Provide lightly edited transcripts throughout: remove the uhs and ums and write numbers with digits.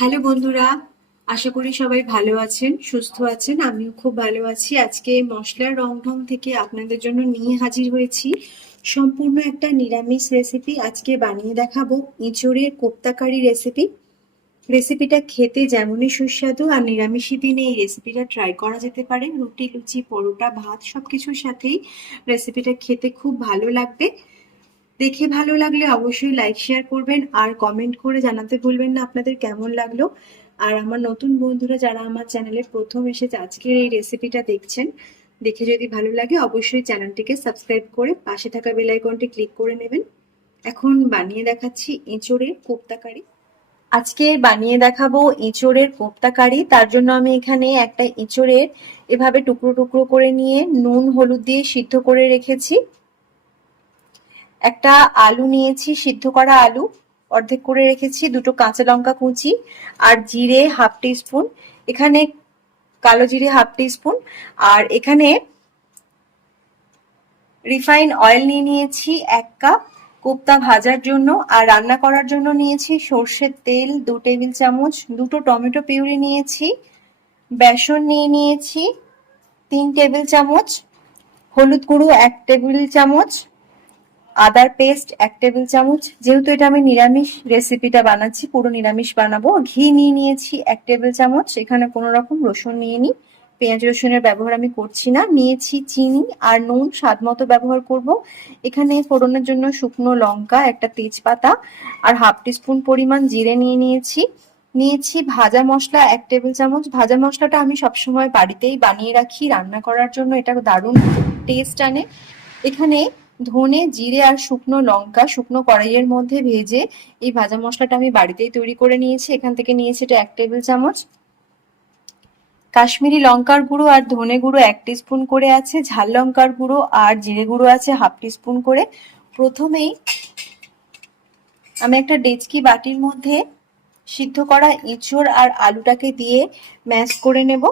Hello বন্ধুরা, আশা করি সবাই ভালো আছেন, সুস্থ আছেন। আমিও খুব ভালো আছি। আজকে মশলার রংঢং থেকে আপনাদের জন্য নিয়ে হাজির হয়েছি সম্পূর্ণ একটা নিরামিষ রেসিপি। আজকে বানিয়ে দেখাবো এঁচোড়ের কোপ্তা কারি রেসিপি। রেসিপিটা খেতে যেমনই সুস্বাদু, আর নিরামিষি দিনে এই রেসিপিটা ট্রাই করা যেতে পারে রুটি, লুচি, পরোটা, ভাত সবকিছুর সাথেই। রেসিপিটা খেতে খুব ভালো লাগবে। দেখে ভালো লাগলে অবশ্যই লাইক শেয়ার করবেন আর কমেন্ট করে জানাতে ভুলবেন না আপনাদের কেমন লাগলো। আর আমার নতুন বন্ধুরা যারা আমার চ্যানেলে প্রথম এসেছে আজকের এই রেসিপিটা দেখছেন, দেখে যদি ভালো লাগে অবশ্যই চ্যানেলটিকে সাবস্ক্রাইব করে পাশে থাকা বেল আইকনটি ক্লিক করে নেবেন। এখন বানিয়ে দেখাচ্ছি এঁচোড়ের কোপ্তা কারি। আজকে বানিয়ে দেখাবো এঁচোড়ের কোপ্তা কারি। তার জন্য আমি এখানে একটা এঁচোড়ের এভাবে টুকরো টুকরো করে নিয়ে নুন হলুদ দিয়ে সিদ্ধ করে রেখেছি। একটা আলু নিয়েছি, সিদ্ধ করা আলু অর্ধেক করে রেখেছি, দুটো কাঁচা লঙ্কা কুচি, আর জিরে হাফ টিস্পুন, এখানে কালো জিরে হাফ টিস্পুন, আর এখানে রিফাইন অয়েল নিয়ে নিয়েছি 1 কাপ কোপ্তা ভাজার জন্য। আর রান্না করার জন্য নিয়েছি সর্ষের তেল 2 টেবিল চামচ, দুটো টমেটো পিউরি নিয়েছি, বেসন নিয়ে নিয়েছি 3 টেবিল চামচ, হলুদ গুঁড়ো 1 টেবিল চামচ, আদার পেস্ট 1 টেবিল চামচ। যেহেতু এটা আমি নিরামিষ রেসিপিটা বানাচ্ছি, পুরো নিরামিষ বানাবো। ঘি নিয়ে নিয়েছি 1 টেবিল চামচ, এখানে কোনো রকম রসুন নিয়ে নি, পেঁয়াজ রসুনের ব্যবহার আমি করছি না। নিয়েছি চিনি আর নুন স্বাদ মতো ব্যবহার করব। এখানে ফোড়নের জন্য শুকনো লঙ্কা, একটা তেজপাতা আর হাফ টিস্পুন পরিমাণ জিরে নিয়ে নিয়েছি। নিয়েছি ভাজা মশলা 1 টেবিল চামচ। ভাজা মশলাটা আমি সবসময় বাড়িতেই বানিয়ে রাখি রান্না করার জন্য, এটা দারুণ টেস্ট আনে। এখানে ধনে, জিরে আর শুকনো লঙ্কা শুকনো কড়াইয়ের মধ্যে ভেজে এই ভাজা মশলাটা আমি বাড়িতেই তৈরি করে নিয়েছি। এখান থেকে নিয়েছি এটা 1 টেবিল চামচ। কাশ্মীরি লঙ্কার গুঁড়ো আর ধনে গুঁড়ো 1 টিস্পুন করে আছে, ঝাল লঙ্কার গুঁড়ো আর জিরে গুঁড়ো আছে হাফ টিস্পুন করে। প্রথমেই আমি একটা ডেচকি বাটির মধ্যে সিদ্ধ করা এঁচোড় আর আলুটাকে দিয়ে ম্যাশ করে নেব।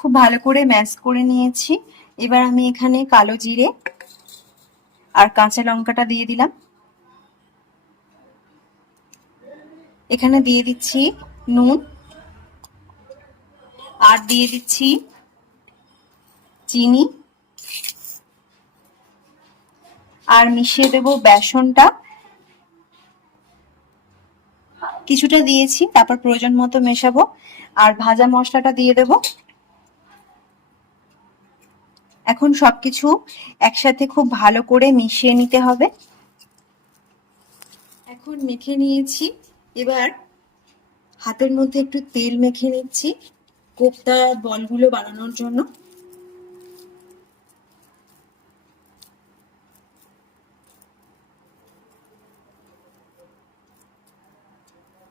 খুব ভালো করে ম্যাশ করে নিয়েছি। এবার আমি এখানে কালো জিরে আর কাঁচা লঙ্কাটা দিয়ে দিলাম। এখানে দিয়ে দিচ্ছি নুন আর দিয়ে দিচ্ছি চিনি, আর মিশিয়ে দেব বেসনটা কিছুটা দিয়েছি, তারপর প্রয়োজন মতো মেশাবো। আর ভাজা মশলাটা দিয়ে দেব। এখন সবকিছু একসাথে খুব ভালো করে মিশিয়ে নিতে হবে। এখন মেখে নিয়েছি, এবার হাতের মধ্যে একটু তেল মেখে নিচ্ছি কোপ্তা বলগুলো বানানোর জন্য।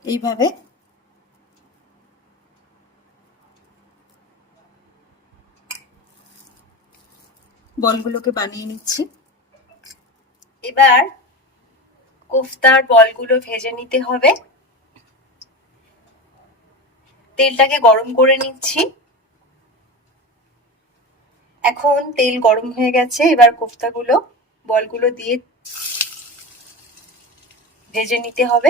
এইভাবে বলগুলোকে বানিয়ে নিচ্ছি। এবার কোফতার বলগুলো ভেজে নিতে হবে। তেলটাকে গরম করে নিচ্ছি। এখন তেল গরম হয়ে গেছে, এবার কোফতাগুলো বলগুলো দিয়ে ভেজে নিতে হবে।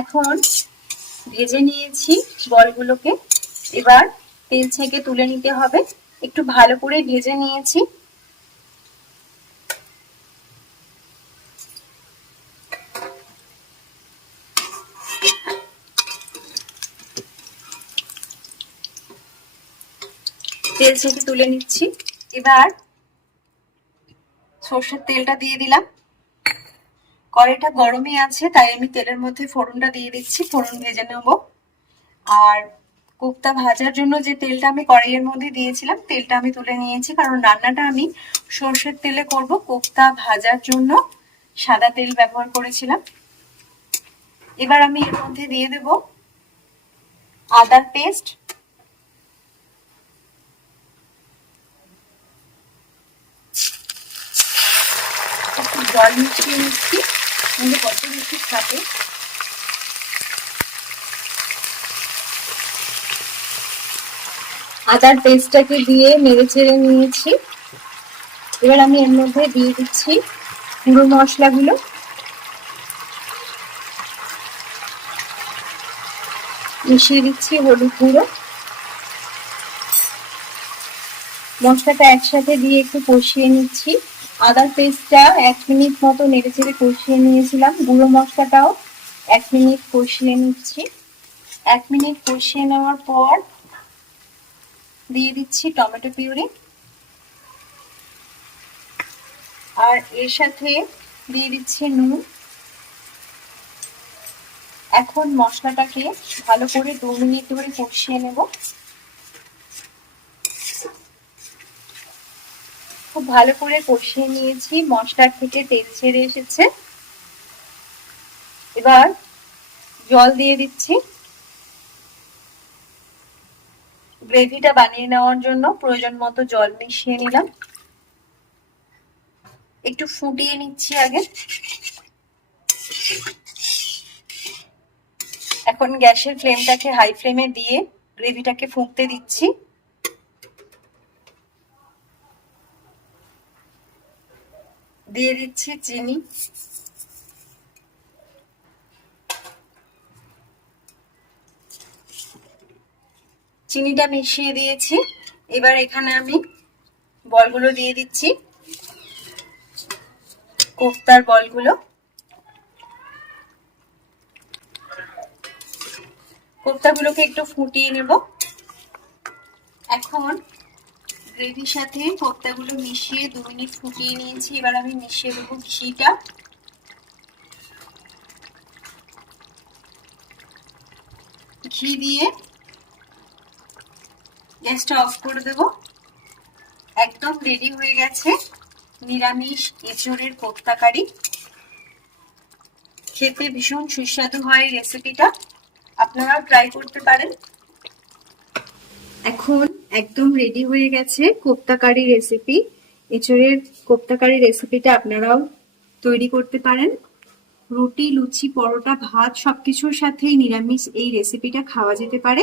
এখন ভেজে নিয়েছি বলগুলোকে, এবার তেল ছেঁকে তুলে নিতে হবে। একটু ভালো করে ভেজে নিয়েছি। তেল ছেঁকে তুলে নিচ্ছি। এবার সর্ষের তেলটা দিয়ে দিলাম। কড়াইটা গরমই আছে, তাই আমি তেলের মধ্যে ফোড়নটা দিয়ে দিচ্ছি, ফোড়ন ভেজে নেব। আর কোপ্তা ভাজার জন্য যে তেলটা আমি কড়াইয়ের মধ্যে দিয়েছিলাম, তেলটা আমি তুলে নিয়েছি, কারণ রান্নাটা আমি সর্ষের তেলে করব। কোপ্তা ভাজার জন্য সাদা তেল ব্যবহার করেছিলাম। এবার আমি এর মধ্যে দিয়ে দেব আদার পেস্ট, জল মিশিয়ে নিচ্ছি, কিন্তু কত বেশি থাকে। আদার পেস্টটাকে দিয়ে নেড়ে চেড়ে নিয়েছি। এবার আমি এর মধ্যে দিয়ে দিচ্ছি গুঁড়ো মশলাগুলো। মিশিয়ে দিচ্ছি হলুদ গুঁড়ো। মশলাটা একসাথে দিয়ে একটু কষিয়ে নিচ্ছি। আদার পেস্টটা 1 মিনিট মতো নেড়ে চেড়ে কষিয়ে নিয়েছিলাম। গুঁড়ো মশলাটাও 1 মিনিট কষিয়ে নিচ্ছি। 1 মিনিট কষিয়ে নেওয়ার পর দিয়ে দিচ্ছি টমেটো পিউরি, আর এর সাথে দিয়ে দিচ্ছি নুন। এখন মশলাটাকে ভালো করে 2 মিনিট ধরে কষিয়ে নেব। খুব ভালো করে কষিয়ে নিয়েছি, মশলার থেকে তেল ছেড়ে এসেছে। এবার জল দিয়ে দিচ্ছি। গ্রেভিটা বানিয়ে নেওয়ার জন্য প্রয়োজন মতো জল মিশিয়ে নিলাম। একটু ফুটিয়ে নিচ্ছি আগে। এখন গ্যাসের ফ্লেমটাকে হাই ফ্লেমে দিয়ে গ্রেভিটাকে ফুটতে দিচ্ছি। দিয়ে দিচ্ছি চিনি। চিনিটা মিশিয়ে দিয়েছি। এবার এখানে আমি বলগুলো দিয়ে দিচ্ছি, কোফতার বলগুলো। কোফতাগুলোকে একটু ফুটিয়ে নেব। এখন গ্রেভির সাথে কোফতাগুলো মিশিয়ে 2 মিনিট ফুটিয়ে নিয়েছি। এবার আমি মিশিয়ে দেবো ঘিটা। ঘি দিয়ে গ্যাসটা অফ করে দেব। একদম রেডি হয়ে গেছে নিরামিষ এঁচোড়ের কোফতা কারি। খেতে ভীষণ সুস্বাদু হয় এই রেসিপিটা, আপনারাও ট্রাই করতে পারেন। এখন একদম রেডি হয়ে গেছে কোফতা কারি রেসিপি। এঁচোড়ের কোফতা কারি রেসিপিটা আপনারাও তৈরি করতে পারেন। রুটি, লুচি, পরোটা, ভাত সবকিছুর সাথেই নিরামিষ এই রেসিপিটা খাওয়া যেতে পারে।